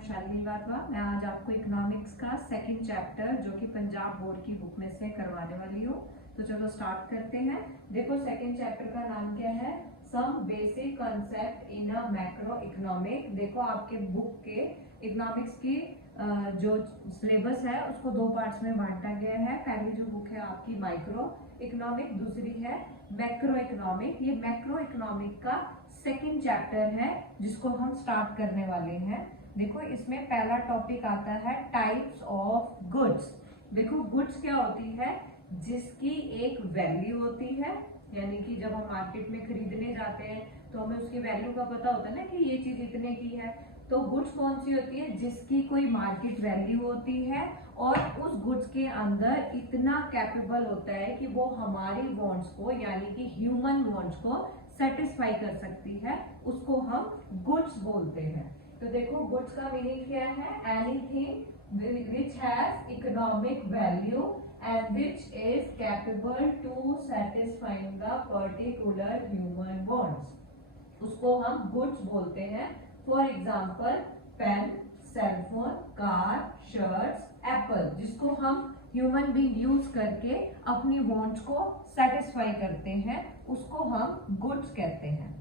शालिनी वाधवा। मैं आज आपको इकोनॉमिक्स का सेकंड चैप्टर जो कि पंजाब बोर्ड की बुक में से करवाने वाली हूँ। तो चलो स्टार्ट करते हैं। देखो सेकंड चैप्टर का नाम क्या है, some basic concept in a macro economic. देखो आपके बुक के इकोनॉमिक्स की जो सिलेबस है उसको दो पार्ट्स में बांटा गया है। पहली जो बुक है आपकी माइक्रो इकोनॉमिक, दूसरी है मैक्रो इकोनॉमिक। ये मैक्रो इकोनॉमिक का सेकंड चैप्टर है जिसको हम स्टार्ट करने वाले हैं। देखो इसमें पहला टॉपिक आता है टाइप्स ऑफ गुड्स। देखो गुड्स क्या होती है, जिसकी एक वैल्यू होती है, यानी कि जब हम मार्केट में खरीदने जाते हैं तो हमें उसकी वैल्यू का पता होता है ना कि ये चीज इतने की है। तो गुड्स कौन सी होती है, जिसकी कोई मार्केट वैल्यू होती है और उस गुड्स के अंदर इतना कैपेबल होता है कि वो हमारी वांट्स को, यानी कि ह्यूमन वांट्स को सेटिस्फाई कर सकती है, उसको हम गुड्स बोलते हैं। तो देखो गुड्स का मीनिंग क्या है, anything which has economic value and which is capable to satisfying the particular human wants, उसको हम गुड्स बोलते हैं। For example pen, cellphone, car, shirts, apple, जिसको हम ह्यूमन बीइंग यूज करके अपनी वांट्स को सेटिस्फाई करते हैं, उसको हम गुड्स कहते हैं।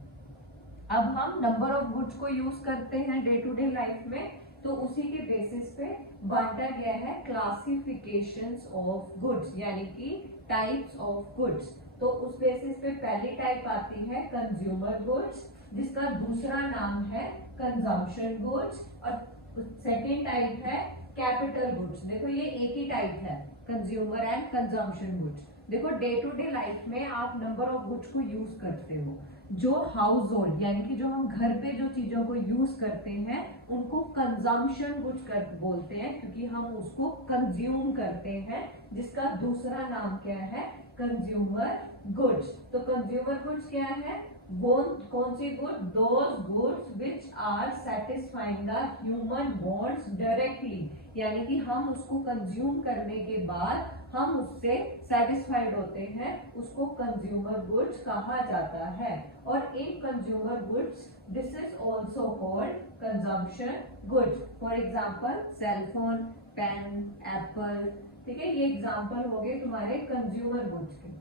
अब हम नंबर ऑफ गुड्स को यूज करते हैं डे टू डे लाइफ में, तो उसी के बेसिस पे बांटा गया है क्लासिफिकेशंस ऑफ गुड्स, यानी कि टाइप्स ऑफ गुड्स। तो उस बेसिस पे पहली टाइप आती है कंज्यूमर गुड्स, जिसका दूसरा नाम है कंजम्पशन गुड्स, और सेकेंड टाइप है कैपिटल गुड्स। देखो ये एक ही टाइप है, कंज्यूमर एंड कंजम्पशन गुड्स। देखो डे टू डे लाइफ में आप नंबर ऑफ गुड्स को यूज करते हो। जो हाउस होल्ड, यानी कि जो हम घर पे जो चीजों को यूज करते हैं उनको कंजम्पशन गुड्स बोलते हैं, क्योंकि हम उसको कंज्यूम करते हैं, जिसका दूसरा नाम क्या है, कंज्यूमर गुड्स। तो कंज्यूमर गुड्स क्या है, वो कौन सी good, those goods which are satisfying the human wants directly, यानी कि हम उसको कंज्यूम करने के बाद हम उससे सेटिस्फाइड होते हैं, उसको कंज्यूमर गुड्स कहा जाता है। और इन consumer goods this is also called consumption goods. For example cellphone, pen, apple, ठीक है, ये एग्जाम्पल हो गए तुम्हारे कंज्यूमर गुड्स के।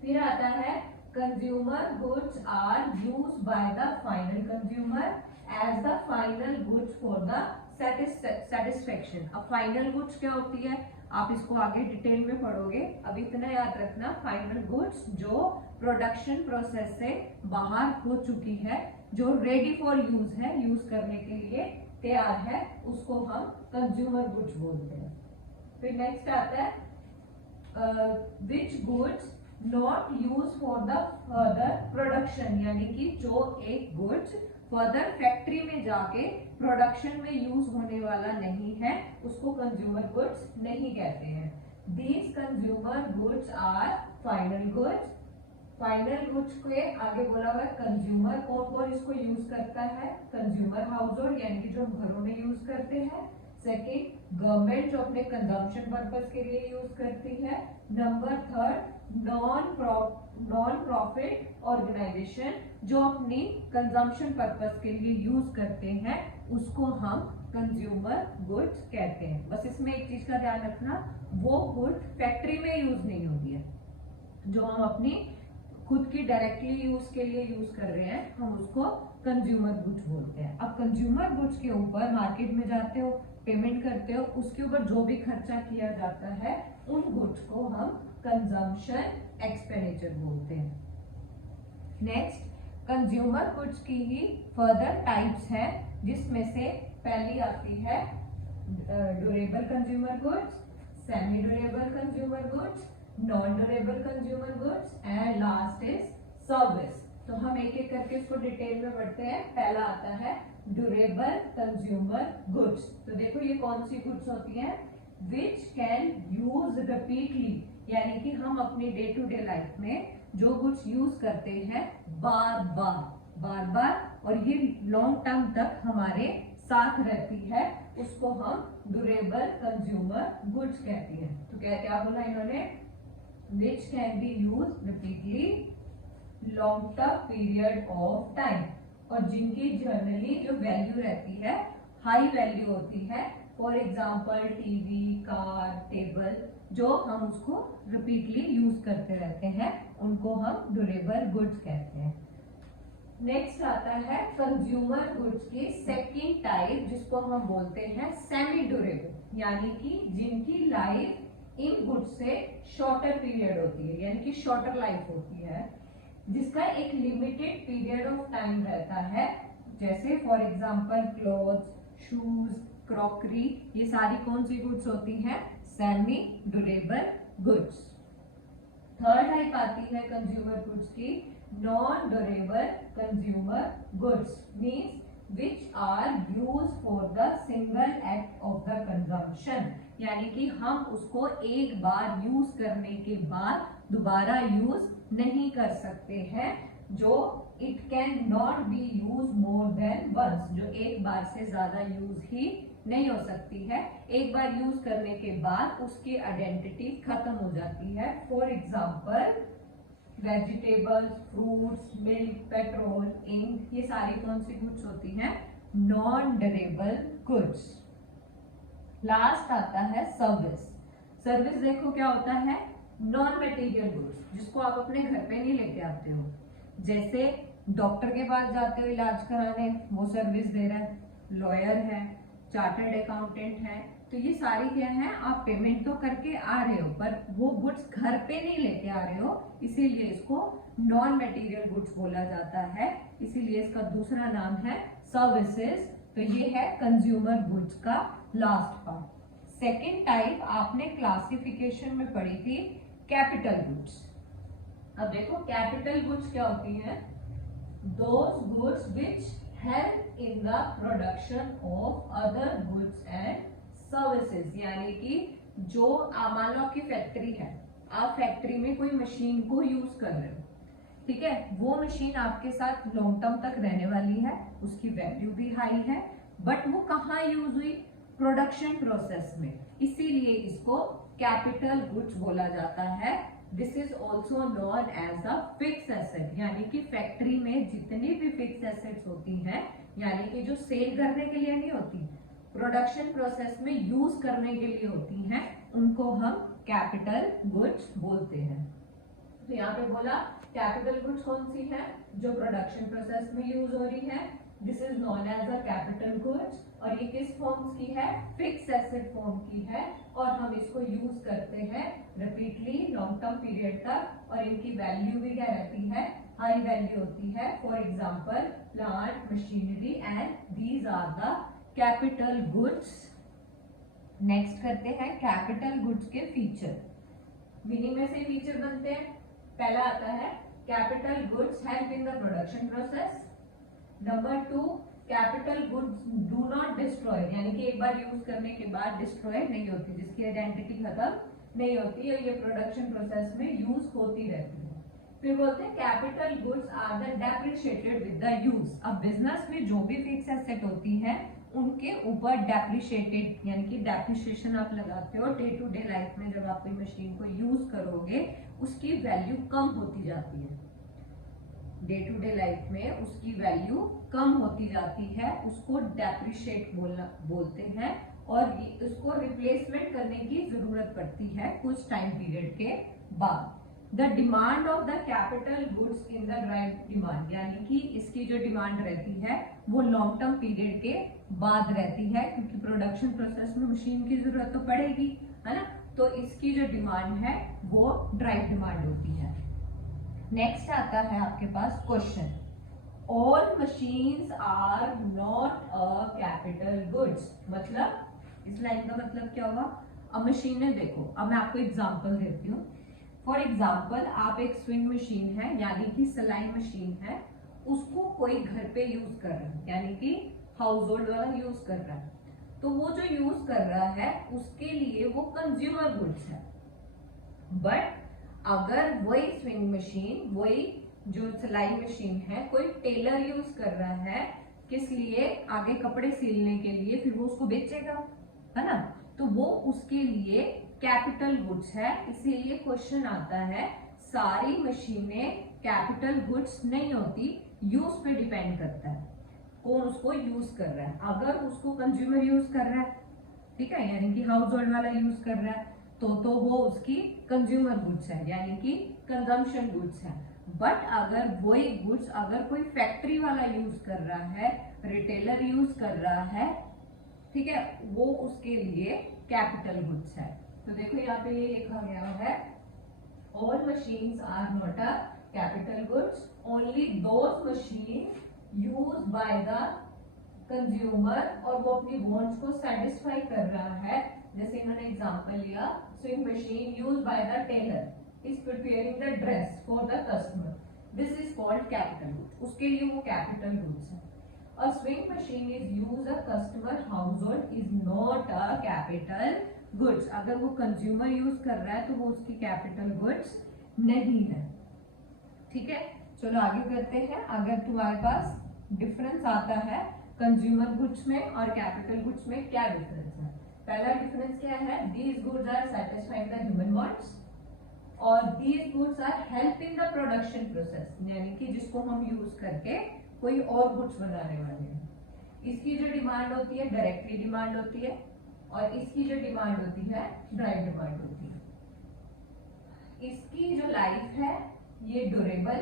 फिर आता है consumer goods are used by the final consumer as the final goods for the satisfaction. अब फाइनल गुड्स क्या होती है, आप इसको आगे डिटेल में पढ़ोगे। अब इतना याद रखना, फाइनल गुड्स जो प्रोडक्शन प्रोसेस से बाहर हो चुकी है, जो रेडी फॉर यूज है, यूज करने के लिए तैयार है, उसको हम कंज्यूमर गुड्स बोलते हैं। फिर नेक्स्ट आता है which goods not use for the further production, यानी कि जो एक गुड्स फर्दर फैक्ट्री में जाके प्रोडक्शन में यूज होने वाला नहीं है, उसको कंज्यूमर गुड्स नहीं कहते हैं। These consumer goods are final goods. Final goods के आगे बोला हुआ है कंज्यूमर, कौन कौन इसको यूज करता है, कंज्यूमर हाउस होल्ड, यानी कि जो हम घरों में यूज करते हैं। सेकेंड गवर्नमेंट, जो अपने कंजम्पशन पर्पस के लिए यूज करती है। Number third non profit organisation, जो अपनी कंजम्पशन पर्पस के लिए यूज करते हैं, उसको हम कंज्यूमर गुड्स कहते हैं। बस इसमें एक चीज का ध्यान रखना, वो गुड फैक्ट्री में यूज नहीं होती है, जो हम अपनी खुद की डायरेक्टली यूज के लिए यूज कर रहे हैं, हम उसको कंज्यूमर गुड्स बोलते हैं। अब कंज्यूमर गुड्स के ऊपर मार्केट में जाते हो, पेमेंट करते हो, उसके ऊपर जो भी खर्चा किया जाता है, उन गुड्स को हम कंजम्पशन एक्सपेंडिचर बोलते हैं। नेक्स्ट कंज्यूमर गुड्स की ही फर्दर टाइप्स है, जिसमें से पहली आती है durable consumer goods, semi durable consumer goods, non durable consumer goods and last is service. तो हम एक एक करके इसको डिटेल में पढ़ते हैं। पहला आता है ड्यूरेबल कंज्यूमर गुड्स। तो देखो ये कौन सी गुड्स होती हैं, विच कैन यूज रिपीटली, यानी कि हम अपनी डे टू डे लाइफ में जो गुड्स यूज करते हैं बार बार, और ये लॉन्ग टर्म तक हमारे साथ रहती है, उसको हम ड्यूरेबल कंज्यूमर गुड्स कहती हैं। तो क्या बोला इन्होंने, which can be use repeatedly long term period of time, और जिनकी जनरली जो वैल्यू रहती है हाई वैल्यू होती है। For example TV, car, table, जो हम उसको रिपीटली यूज करते रहते हैं, उनको हम ड्यूरेबल गुड्स कहते हैं। नेक्स्ट आता है कंज्यूमर गुड्स की सेकंड टाइप, जिसको हम बोलते हैं सेमी ड्यूरेबल, यानी कि जिनकी लाइफ इन गुड्स से शॉर्टर पीरियड होती है, यानी कि शॉर्टर लाइफ होती है, जिसका एक लिमिटेड पीरियड ऑफ टाइम रहता है। जैसे for example clothes, shoes, crockery, ये सारी कौन सी गुड्स होती हैं? Semi durable goods. Third type आती है कंज्यूमर गुड्स की non durable consumer goods, means which are use for the single act of the consumption, यानी कि हम उसको एक बार यूज करने के बाद दोबारा यूज नहीं कर सकते हैं, जो it can not be use more than once, जो एक बार से ज्यादा यूज ही नहीं हो सकती है। एक बार यूज करने के बाद उसकी आइडेंटिटी खत्म हो जाती है। For example vegetables, fruits, milk, petrol, ink, ये सारी कौन सी गुड्स होती हैं? Non durable goods. लास्ट आता है सर्विस। सर्विस देखो क्या होता है? नॉन मटेरियल गुड्स, जिसको आप अपने घर पे नहीं लेके आते हो। जैसे डॉक्टर के पास जाते हो इलाज कराने, वो सर्विस दे रहा है। लॉयर है, चार्टर्ड अकाउंटेंट है, तो ये सारी क्या है? आप पेमेंट तो करके आ रहे हो, पर वो गुड्स घर पे नहीं लेके आ रहे हो, इसीलिए इसको नॉन मटेरियल गुड्स बोला जाता है। इसीलिए इसका दूसरा नाम है सर्विसेज। तो ये है कंज्यूमर गुड्स का लास्ट पार्ट। सेकेंड टाइप आपने क्लासिफिकेशन में पढ़ी थी कैपिटल गुड्स। अब देखो कैपिटल गुड्स क्या होती हैं? Those goods which help in the production of other goods and services, यानी कि जो मान लो आपकी फैक्ट्री है, आप फैक्ट्री में कोई मशीन को यूज कर रहे हो, ठीक है, वो मशीन आपके साथ लॉन्ग टर्म तक रहने वाली है, उसकी वैल्यू भी हाई है, बट वो कहाँ यूज हुई? प्रोडक्शन प्रोसेस में, इसीलिए इसको कैपिटल गुड्स बोला जाता है। This is also known as a fix asset, यानी कि फैक्ट्री में जितनी भी फिक्स एसेट्स होती हैं, यानी कि जो सेल करने के लिए नहीं होती, प्रोडक्शन प्रोसेस में यूज करने के लिए होती हैं, उनको हम कैपिटल गुड्स बोलते हैं। तो यहाँ पे बोला कैपिटल गुड्स कौन सी है? जो प्रोडक्शन प्रोसेस में यूज हो रही है, this is known as a capital goods. और ये किस फॉर्म की है? फिक्स एसेट फॉर्म की है, और हम इसको यूज करते हैं रिपीटली लॉन्ग टर्म पीरियड तक, और इनकी वैल्यू भी क्या रहती है? हाई वैल्यू होती है। For example plant, machinery, and these are the capital goods. Next करते हैं कैपिटल गुड्स के फीचर। मीनिंग में से फीचर बनते हैं। पहला आता है capital goods help in the production process. Number 2, capital goods do not destroy, यानी कि एक बार यूज करने के बाद डिस्ट्रॉय नहीं होती, जिसकी आइडेंटिटी खत्म नहीं होती, और ये प्रोडक्शन प्रोसेस में यूज होती रहती है। फिर बोलते हैं capital goods are the depreciated with the use. अब बिजनेस में जो भी फिक्स एसेट होती है, उनके ऊपर डेप्रिशिएटेड, यानी कि डेप्रिशिएशन आप लगाते हो डे टू डे लाइफ में, जब आप कोई मशीन को यूज करोगे उसकी वैल्यू कम होती जाती है। डे टू डे लाइफ में उसकी वैल्यू कम होती जाती है, उसको डेप्रिशिएट बोलते हैं, और उसको रिप्लेसमेंट करने की जरूरत पड़ती है कुछ टाइम पीरियड के बाद। The demand of the capital goods in the drive demand, यानी कि इसकी जो डिमांड रहती है वो लॉन्ग टर्म पीरियड के बाद रहती है, क्योंकि प्रोडक्शन प्रोसेस में मशीन की जरूरत तो पड़ेगी, है ना, तो इसकी जो डिमांड है वो ड्राइव डिमांड होती है। नेक्स्ट आता है आपके पास question, all machines are not a capital goods. मतलब इस लाइन का मतलब क्या हुआ? अब मशीनें देखो, अब मैं आपको एग्जांपल देती हूँ। फॉर एग्जाम्पल आप एक स्विंग मशीन है, यानी कि सिलाई मशीन है, उसको कोई घर पे यूज कर रहा है, यानी कि हाउस होल्ड वाला यूज कर रहा है, तो वो जो यूज कर रहा है उसके लिए वो कंज्यूमर गुड्स है। बट अगर वही स्विंग मशीन, वही जो सिलाई मशीन है, कोई टेलर यूज कर रहा है, किस लिए? आगे कपड़े सिलने के लिए, फिर वो उसको बेचेगा, है ना, तो वो उसके लिए कैपिटल गुड्स है। इसीलिए क्वेश्चन आता है सारी मशीनें कैपिटल गुड्स नहीं होती, यूज पे डिपेंड करता है। कौन उसको यूज कर रहा है। अगर उसको कंज्यूमर यूज कर रहा है, ठीक है, यानी कि हाउस होल्ड वाला यूज कर रहा है, तो वो उसकी कंज्यूमर गुड्स है, यानी कि कंजम्पशन गुड्स है। बट अगर वही गुड्स अगर कोई फैक्ट्री वाला यूज कर रहा है, रिटेलर यूज कर रहा है, ठीक है, वो उसके लिए कैपिटल गुड्स है। तो देखो यहाँ पे ये लिखा गया है, all machines are not a capital goods, only those machine use by the consumer, और वो अपनी वांट्स को सेटिस्फाई कर रहा है। जैसे इन्होंने एग्जांपल लिया, swing machine used by the tailor is preparing the dress for the customer, this is called capital goods, उसके लिए वो कैपिटल गुड्स है। A swing machine is used a customer household is not a capital goods, अगर वो consumer use कर रहा है तो वो उसकी कैपिटल गुड्स नहीं है। ठीक है, चलो आगे करते हैं। अगर तुम्हारे पास डिफरेंस आता है कंज्यूमर गुड्स में और कैपिटल गुड्स में, क्या डिफरेंस है? पहला डिफरेंस क्या है? These goods are satisfying the human wants और these goods are help in the production process, यानी कि जिसको हम यूज करके कोई और गुड्स बनाने वाले हैं। इसकी जो डिमांड होती है डायरेक्टली डिमांड होती है, और इसकी जो डिमांड होती है डायरेक्ट डिमांड होती है। इसकी जो लाइफ है ये ड्यूरेबल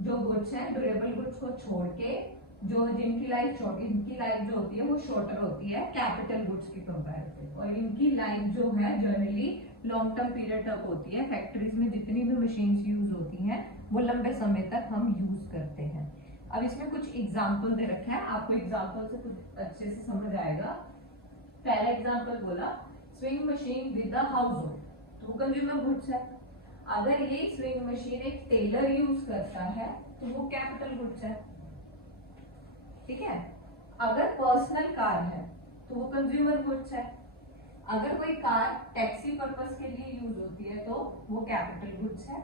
जो गुड्स है, ड्यूरेबल गुड्स को छोड़ के जो जिनकी लाइफ छोटी, इनकी लाइफ जो होती है वो शॉर्टर होती है कैपिटल गुड्स की कंपैरिजन, और इनकी लाइफ जो है जनरली लॉन्ग टर्म पीरियड तक होती है। फैक्ट्रीज में जितनी भी मशीन्स यूज होती हैं वो लंबे समय तक हम यूज करते हैं। अब इसमें कुछ एग्जाम्पल दे रखा है, आपको एग्जाम्पल से कुछ अच्छे से समझ आएगा। पहला एग्जाम्पल बोला, swing machine with the house hold, तो कंज्यूमर गुड्स है। अगर ये स्विंग मशीन एक टेलर यूज करता है तो वो कैपिटल गुड्स है। ठीक है, अगर पर्सनल कार है तो वो कंज्यूमर गुड्स है। अगर कोई कार टैक्सी पर्पस के लिए यूज होती है तो वो कैपिटल गुड्स है।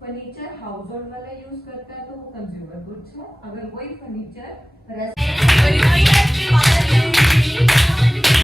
फर्नीचर हाउस होल्ड वाला यूज करता है तो वो कंज्यूमर गुड्स है। अगर वही फर्नीचर